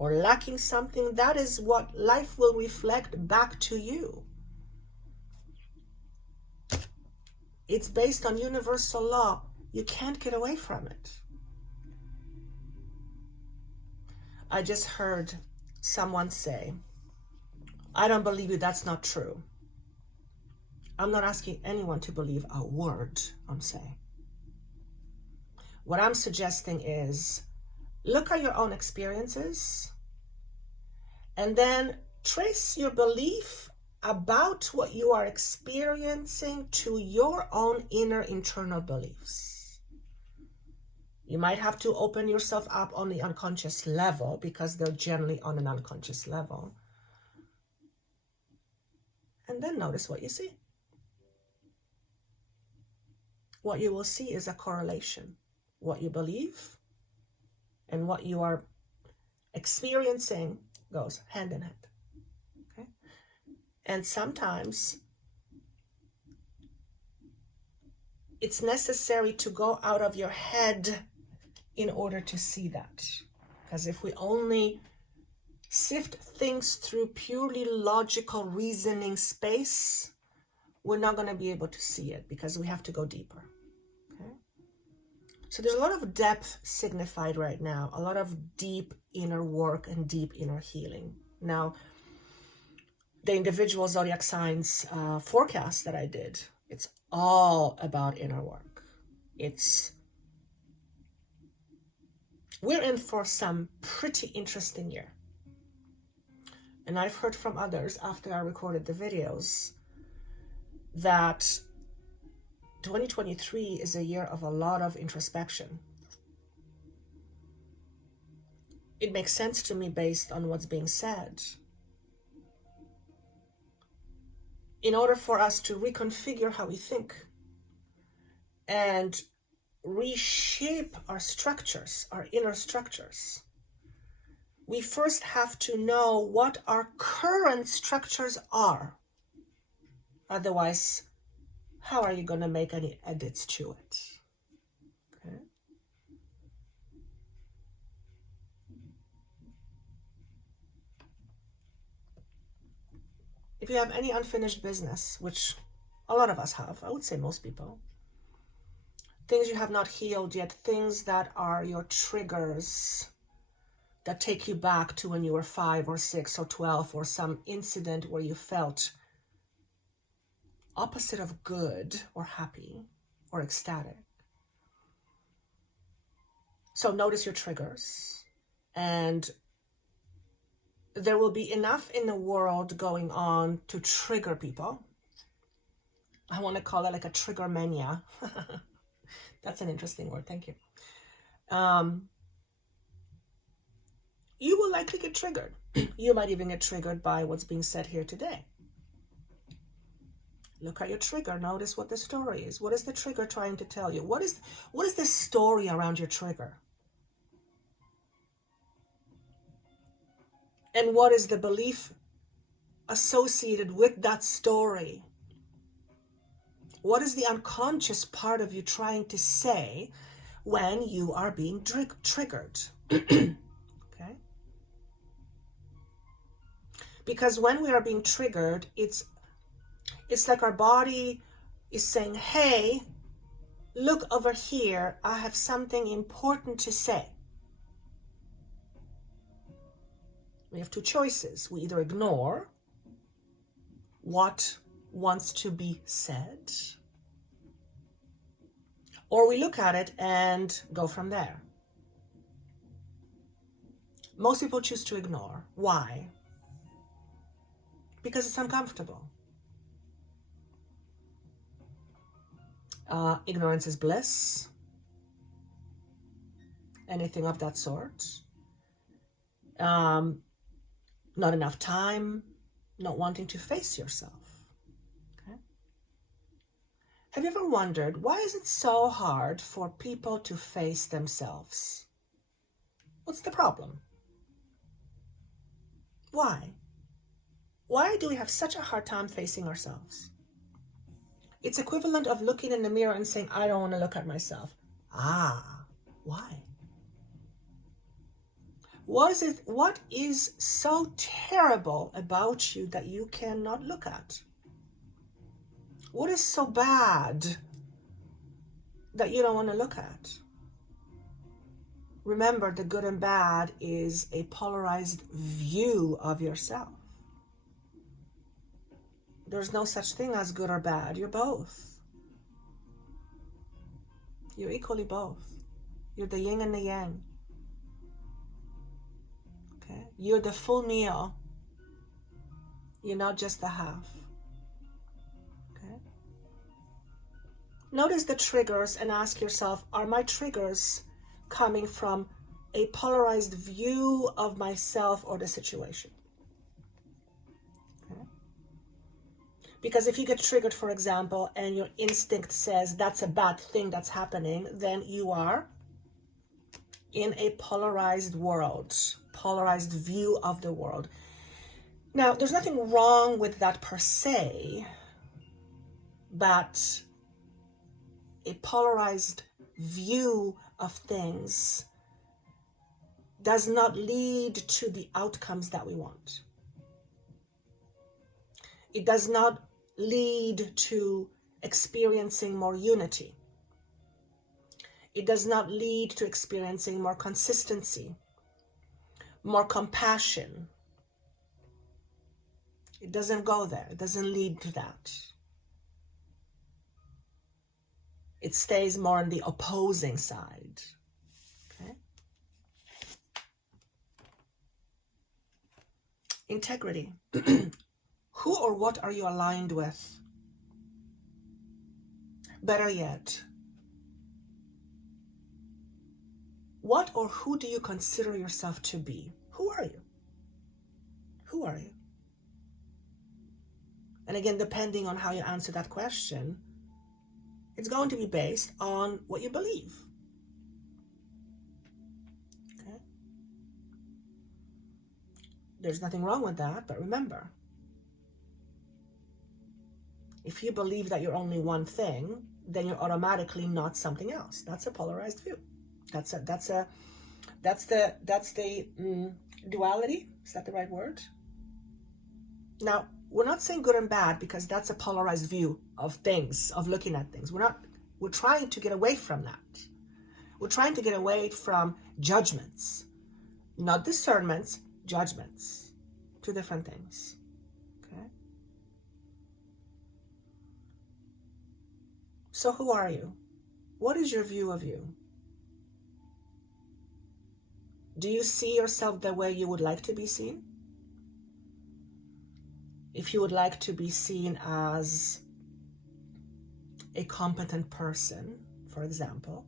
lacking something, that is what life will reflect back to you. It's based on universal law. You can't get away from it. I just heard someone say, I don't believe you, that's not true. I'm not asking anyone to believe a word I'm saying. What I'm suggesting is look at your own experiences and then trace your belief about what you are experiencing to your own inner internal beliefs. You might have to open yourself up on the unconscious level because they're generally on an unconscious level. And then notice what you see. What you will see is a correlation. What you believe and what you are experiencing goes hand in hand. Okay? And sometimes it's necessary to go out of your head in order to see that. Because if we only sift things through purely logical reasoning space, we're not going to be able to see it because we have to go deeper. Okay? So there's a lot of depth signified right now, a lot of deep inner work and deep inner healing. Now, the individual zodiac signs forecast that I did, it's all about inner work. We're in for some pretty interesting year. And I've heard from others after I recorded the videos that 2023 is a year of a lot of introspection. It makes sense to me based on what's being said. In order for us to reconfigure how we think and reshape our structures, our inner structures, we first have to know what our current structures are. Otherwise, how are you going to make any edits to it? Okay. If you have any unfinished business, which a lot of us have, I would say most people, things you have not healed yet, things that are your triggers that take you back to when you were 5 or 6 or 12 or some incident where you felt opposite of good or happy or ecstatic. So notice your triggers, and there will be enough in the world going on to trigger people. I want to call it like a trigger mania. That's an interesting word. Thank you. You will likely get triggered. You might even get triggered by what's being said here today. Look at your trigger. Notice what the story is. What is the trigger trying to tell you? What is the story around your trigger? And what is the belief associated with that story? What is the unconscious part of you trying to say when you are being triggered? Okay? Because when we are being triggered, it's like our body is saying, hey, look over here, I have something important to say. We have two choices. We either ignore what wants to be said, or we look at it and go from there. Most people choose to ignore. Why? Because it's uncomfortable. Ignorance is bliss. Anything of that sort. Not enough time, not wanting to face yourself. Okay? Have you ever wondered, why is it so hard for people to face themselves? What's the problem? Why? Why do we have such a hard time facing ourselves? It's equivalent of looking in the mirror and saying, I don't want to look at myself. Why? What is so terrible about you that you cannot look at? What is so bad that you don't want to look at? Remember, the good and bad is a polarized view of yourself. There's no such thing as good or bad. You're both. You're equally both. You're the yin and the yang. Okay? You're the full meal. You're not just the half. Okay? Notice the triggers and ask yourself, are my triggers coming from a polarized view of myself or the situation? Okay? Because if you get triggered, for example, and your instinct says that's a bad thing that's happening, then you are in a polarized world, polarized view of the world. Now, there's nothing wrong with that per se, but a polarized view of things does not lead to the outcomes that we want. It does not lead to experiencing more unity. It does not lead to experiencing more consistency, more compassion. It doesn't go there. It doesn't lead to that. It stays more on the opposing side. Okay? Integrity. Who or what are you aligned with? Better yet, what or who do you consider yourself to be? Who are you? Who are you? And again, depending on how you answer that question, it's going to be based on what you believe. Okay? There's nothing wrong with that, but remember, if you believe that you're only one thing, then you're automatically not something else. That's a polarized view. That's the duality. Is that the right word? Now, we're not saying good and bad because that's a polarized view of things, of looking at things. We're trying to get away from that. We're trying to get away from judgments, not discernments, judgments. Two different things. Okay? So who are you? What is your view of you? Do you see yourself the way you would like to be seen? If you would like to be seen as a competent person, for example,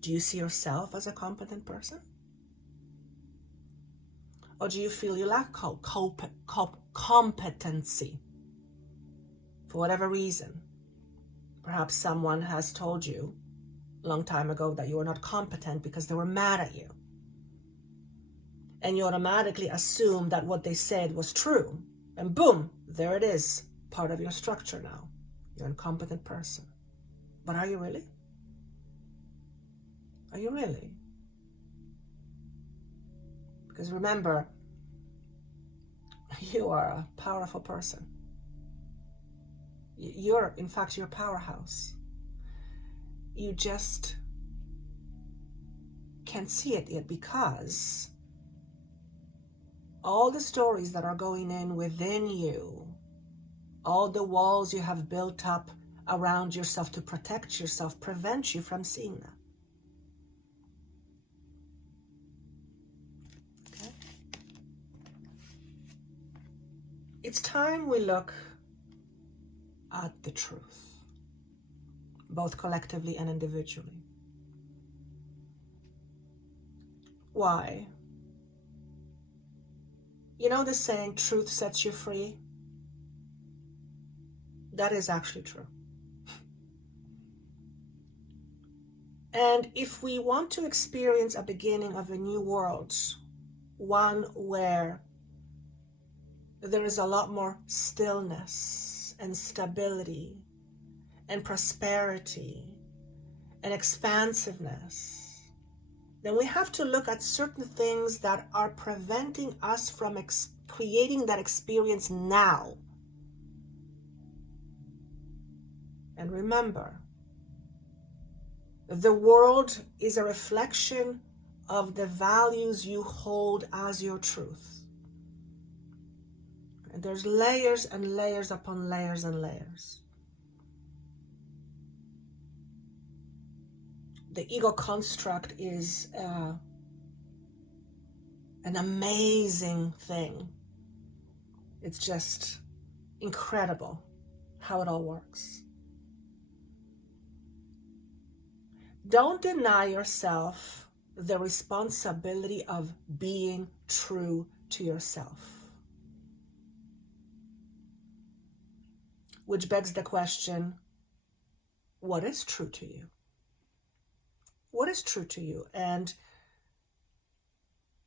do you see yourself as a competent person? Or do you feel you lack competency for whatever reason? Perhaps someone has told you a long time ago that you were not competent because they were mad at you. And you automatically assume that what they said was true. And boom, there it is, part of your structure now. You're an incompetent person. But are you really? Are you really? Because remember, you are a powerful person. In fact, you're a powerhouse. You just can't see it yet because all the stories that are going in within you, all the walls you have built up around yourself to protect yourself, prevent you from seeing that. Okay? It's time we look at the truth, both collectively and individually. Why? You know the saying, truth sets you free? That is actually true. And if we want to experience a beginning of a new world, one where there is a lot more stillness and stability and prosperity and expansiveness, then we have to look at certain things that are preventing us from creating that experience now. And remember, the world is a reflection of the values you hold as your truth. And there's layers and layers upon layers and layers. The ego construct is an amazing thing. It's just incredible how it all works. Don't deny yourself the responsibility of being true to yourself. Which begs the question, what is true to you? What is true to you? And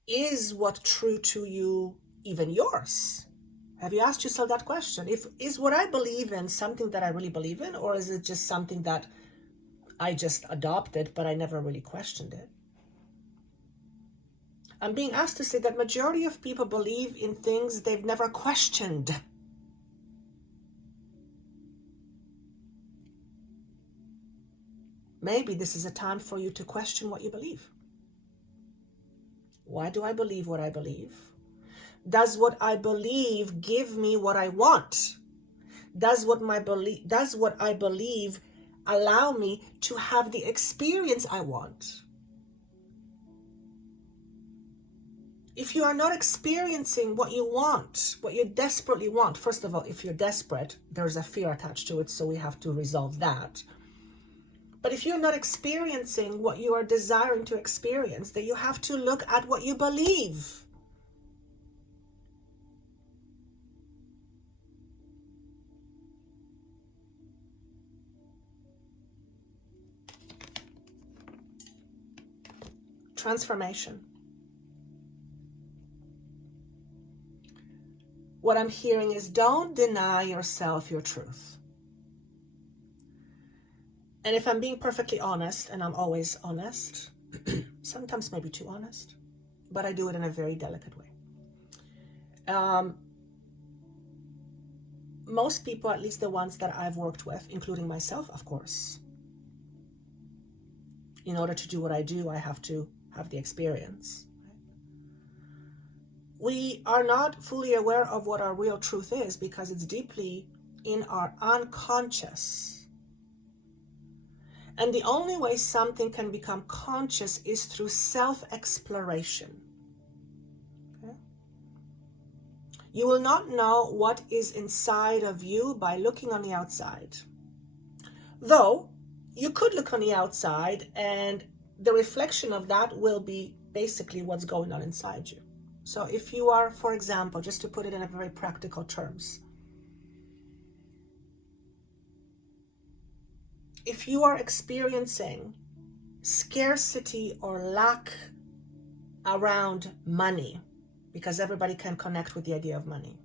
is what true to you even yours? Have you asked yourself that question? Is what I believe in something that I really believe in, or is it just something that I just adopted, but I never really questioned it? I'm being asked to say that majority of people believe in things they've never questioned. Maybe this is a time for you to question what you believe. Why do I believe what I believe? Does what I believe give me what I want? Does what I believe allow me to have the experience I want? If you are not experiencing what you want, what you desperately want, first of all, if you're desperate, there's a fear attached to it, so we have to resolve that. But if you're not experiencing what you are desiring to experience, then you have to look at what you believe. Transformation. What I'm hearing is, don't deny yourself your truth. And if I'm being perfectly honest, and I'm always honest, sometimes maybe too honest, but I do it in a very delicate way. Most people, at least the ones that I've worked with, including myself, of course, in order to do what I do, I have to have the experience. We are not fully aware of what our real truth is because it's deeply in our unconscious. And the only way something can become conscious is through self-exploration. Okay? You will not know what is inside of you by looking on the outside. Though, you could look on the outside and the reflection of that will be basically what's going on inside you. So if you are, for example, just to put it in a very practical terms, if you are experiencing scarcity or lack around money, because everybody can connect with the idea of money,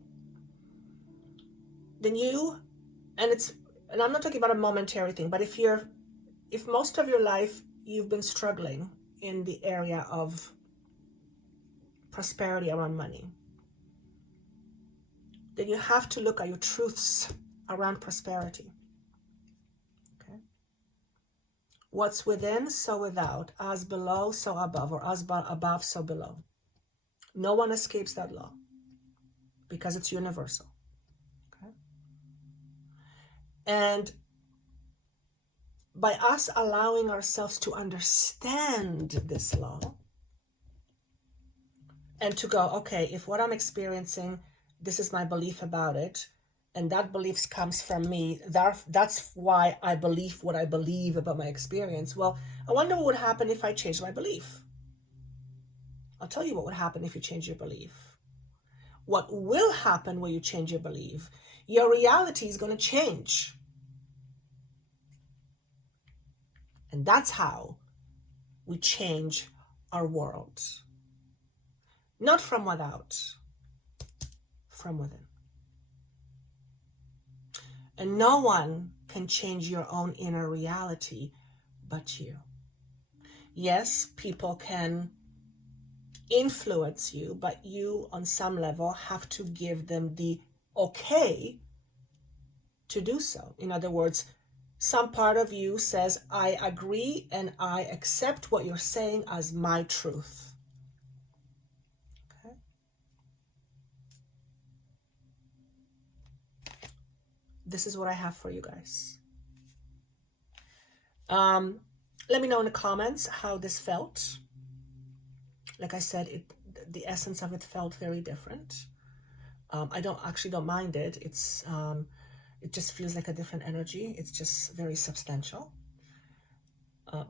then and I'm not talking about a momentary thing, but if most of your life you've been struggling in the area of prosperity around money, then you have to look at your truths around prosperity. What's within, so without. As below, so above. Or as above, so below. No one escapes that law because it's universal. Okay? And by us allowing ourselves to understand this law and to go, okay, if what I'm experiencing, this is my belief about it, and that belief comes from me, that's why I believe what I believe about my experience. Well, I wonder what would happen if I changed my belief. I'll tell you what would happen if you change your belief. What will happen when you change your belief? Your reality is going to change. And that's how we change our world. Not from without, from within. And no one can change your own inner reality but you. Yes, people can influence you, but you, on some level, have to give them the okay to do so. In other words, some part of you says, I agree and I accept what you're saying as my truth. Okay? this is what I have for you guys. Let me know in the comments how this felt. Like I said, the essence of it felt very different. I don't mind it. It just feels like a different energy. It's just very substantial.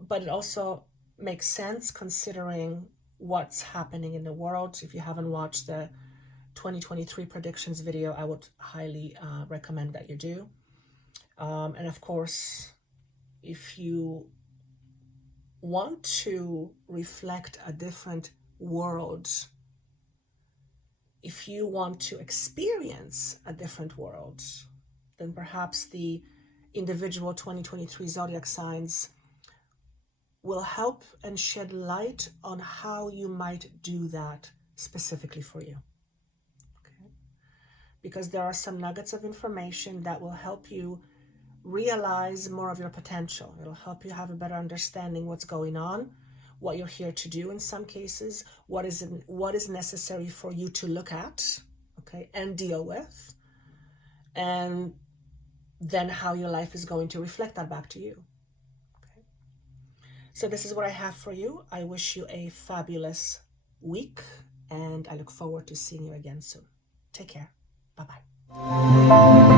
But it also makes sense considering what's happening in the world. If you haven't watched the 2023 predictions video, I would highly recommend that you do. And of course, if you want to reflect a different world, if you want to experience a different world, then perhaps the individual 2023 zodiac signs will help and shed light on how you might do that specifically for you. Okay? Because there are some nuggets of information that will help you realize more of your potential. It'll help you have a better understanding what's going on, what you're here to do in some cases, what is necessary for you to look at, okay, and deal with, and then how your life is going to reflect that back to you. Okay. So this is what I have for you. I wish you a fabulous week, and I look forward to seeing you again soon. Take care. Bye-bye.